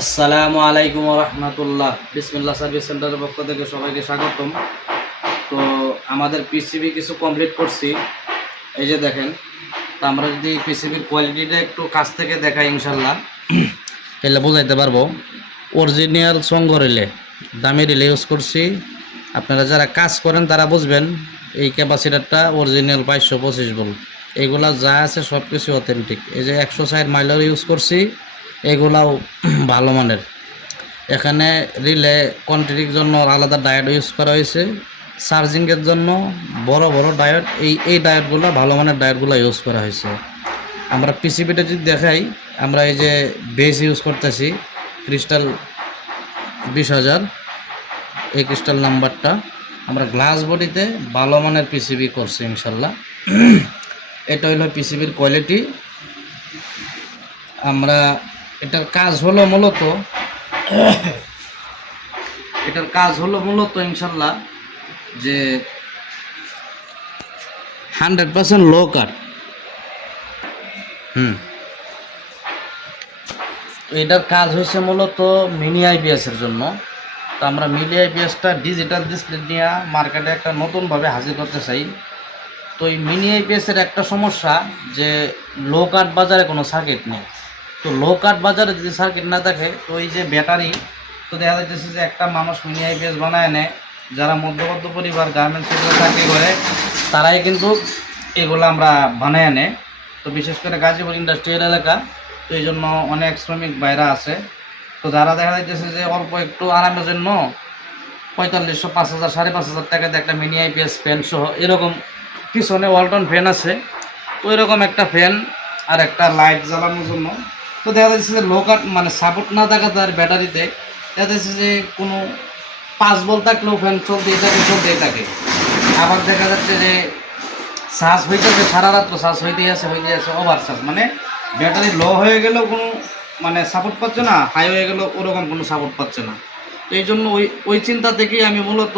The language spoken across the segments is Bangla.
আসসালামু আলাইকুম রহমতুল্লাহ। বিসমিল্লাহ সার্ভিস সেন্টারের পক্ষ থেকে সবাইকে স্বাগতম। তো আমাদের পিসিবি কিছু কমপ্লিট করছি, এই যে দেখেন। তো আমরা যদি পিসিবির কোয়ালিটিটা একটু কাছ থেকে দেখাই ইনশাল্লাহ তাহলে বোঝাইতে পারবো। অরিজিনাল সঙ্গ রিলে, দামি রিলে ইউজ করছি। আপনারা যারা কাজ করেন তারা বুঝবেন। এই ক্যাপাসিটারটা অরিজিনাল 525 ভোল্ট, এগুলা যা আছে সব কিছু অথেন্টিক। এই যে 160 মাইলের ইউজ করছি, এগুলাও ভালো মানের। এখানে রিলে কোয়ান্টিটির জন্য আলাদা ডায়োড ইউজ করা হয়েছে, চার্জিংয়ের জন্য বড় বড় ডায়োড, এই ডায়োডগুলো ভালো মানের ডায়োডগুলো ইউজ করা হয়েছে। আমরা পিসিবিটা যদি দেখাই, আমরা এই যে বেস ইউজ করতেছি ক্রিস্টাল 20,000, এই ক্রিস্টাল নাম্বারটা। আমরা গ্লাস বডিতে ভালো মানের পিসিবি করছি ইনশাল্লাহ। এটা হলো পিসিবির কোয়ালিটি। আমরা এটার কাজ হলো মূলত ইনশাল্লাহ যে 100% লো কাট। এটার কাজ হয়েছে মূলত মিনি আইপিএস এর জন্য। তো আমরা মিনি আইপিএসটা ডিজিটাল ডিসপ্লে নিয়ে মার্কেটে একটা নতুনভাবে হাজির করতে চাই। তো এই মিনি আইপিএস এর একটা সমস্যা যে লো কাট বাজারে কোনো সার্কিট নেই। তো লো কাট বাজারে যদি সার্কিট না থাকে, তো এই যে ব্যাটারি, তো দেখা যাচ্ছে যে একটা মানুষ মিনি আইপিএস বানায় নেয়, যারা মধ্যবিত্ত পরিবার গার্মেন্টস সেক্টরে চাকরি করে তারাই কিন্তু এগুলো আমরা বানায় আনে। তো বিশেষ করে গাজীপুর ইন্ডাস্ট্রিয়াল এলাকা, তো এই জন্য অনেক শ্রমিক ভাইরা আছে। তো যারা দেখা যাচ্ছে যে অল্প একটু আরামের জন্য 4500, 5000, 5500 টাকাতে একটা মিনি আইপিএস ফ্যান সহ এরকম পিছনে ওয়ালটন ফ্যান আছে, তো এরকম একটা ফ্যান আর একটা লাইট জ্বালানোর জন্য। তো দেখা যাচ্ছে যে লো কাট মানে সাপোর্ট না থাকা তার ব্যাটারিতে দেখা যাচ্ছে যে কোনো 5 ভোল্ট থাকলেও ফ্যান চলতেই থাকে। আবার দেখা যাচ্ছে যে চার্জ হইতেছে, সারা রাত্র চার্জ হইতেই আছে ওভার চার্জ, মানে ব্যাটারি লো হয়ে গেলেও কোনো মানে সাপোর্ট পাচ্ছে না, হাই হয়ে গেলেও ওরকম কোনো সাপোর্ট পাচ্ছে না। তো এই জন্য ওই চিন্তা থেকেই আমি মূলত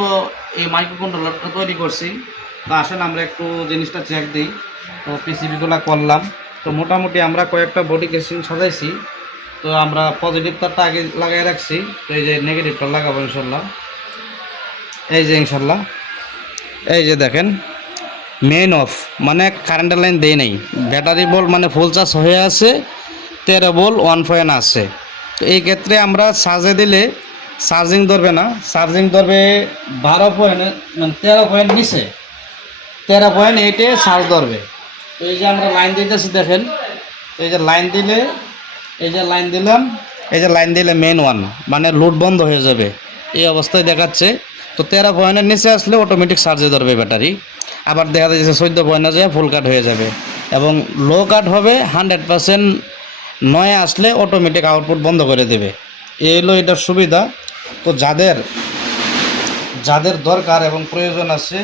এই মাইক্রো কন্ট্রোলারটা তৈরি করছি। তো আসেন আমরা একটু জিনিসটা চেক দিই। তো পিসিবিগুলো করলাম, তো মোটামুটি আমরা কয়েকটা বডি কেসিং সাজাইছি। তো আমরা পজিটিভ তারটা আগে লাগাই রাখছি, তো এই যে নেগেটিভটা লাগাবো ইনশাল্লাহ। এই যে দেখেন মেইন অফ, মানে কারেন্টের লাইন দেয় নাই। ব্যাটারি বল মানে ফুল চার্জ হয়ে আছে, 13 ভোল্ট 1 পয়েন্ট আছে। তো এই ক্ষেত্রে আমরা চার্জে দিলে চার্জিং ধরবে না, চার্জিং ধরবে 12 পয়েন্ট, মানে 13 পয়েন্ট নিচে, 13.8-এ চার্জ ধরবে। তো এই যে আমরা লাইন দিতেছি দেখেন, এই যে লাইন দিলে মেন ওয়ান মানে লোড বন্ধ হয়ে যাবে, এই অবস্থায় দেখাচ্ছে। তো 13 পয়েন্টের নিচে আসলে অটোমেটিক চার্জে ধরবে ব্যাটারি। আবার দেখা যাচ্ছে 14 পয়েন্টে যায় ফুল কাট হয়ে যাবে, এবং লো কাট হবে 100%। 9 আসলে অটোমেটিক আউটপুট বন্ধ করে দেবে। এই হলো এটার সুবিধা। তো যাদের দরকার এবং প্রয়োজন আছে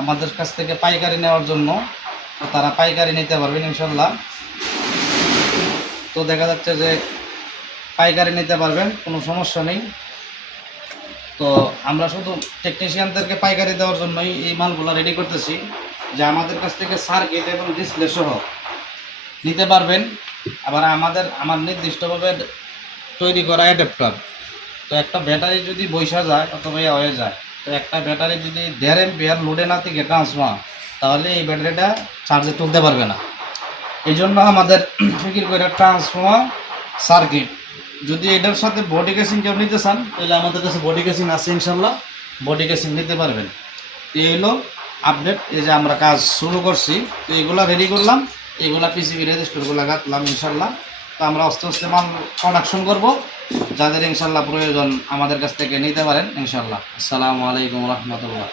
আমাদের কাছ থেকে পাইকারি নেওয়ার জন্য, তো তারা পাইকারি নিতে পারবেন ইনশাল্লাহ। তো দেখা যাচ্ছে যে পাইকারি নিতে পারবেন, কোনো সমস্যা নেই। তো আমরা শুধু টেকনিশিয়ানদেরকে পাইকারি দেওয়ার জন্যই এই মালগুলো রেডি করতেছি, যে আমাদের কাছ থেকে সার্কিট এবং ডিসপ্লে সহ নিতে পারবেন। আবার আমার নির্দিষ্টভাবে তৈরি করা অ্যাডাপ্টার। তো একটা ব্যাটারি যদি বৈশা যায় অথবা হয়ে যায়, তো একটা ব্যাটারি যদি 1.5 এম্পিয়ার লোডে না থেকে ট্রান্সফার, তাহলে এই ব্যাটারিটা চার্জে তুলতে পারবে না। এই জন্য আমাদের ফিকির করে ট্রান্সফর্মার, সার্কিট। যদি এটার সাথে বডি কেসিং কেউ নিতে চান, তাহলে আমাদের কাছে বডি কেসিং আছে ইনশাল্লাহ, বডি কেসিং নিতে পারবেন। এই হলো আপডেট। এই যে আমরা কাজ শুরু করছি, তো এইগুলা রেডি করলাম, এইগুলা পিসিবি রেজিস্টারগুলো গাঁথলাম ইনশাল্লাহ। তো আমরা আস্তে আস্তে মাল প্রোডাকশন করব, যাদের ইনশাল্লাহ প্রয়োজন আমাদের কাছ থেকে নিতে পারেন ইনশাল্লাহ। আসসালামু আলাইকুম রহমতুল্লাহ।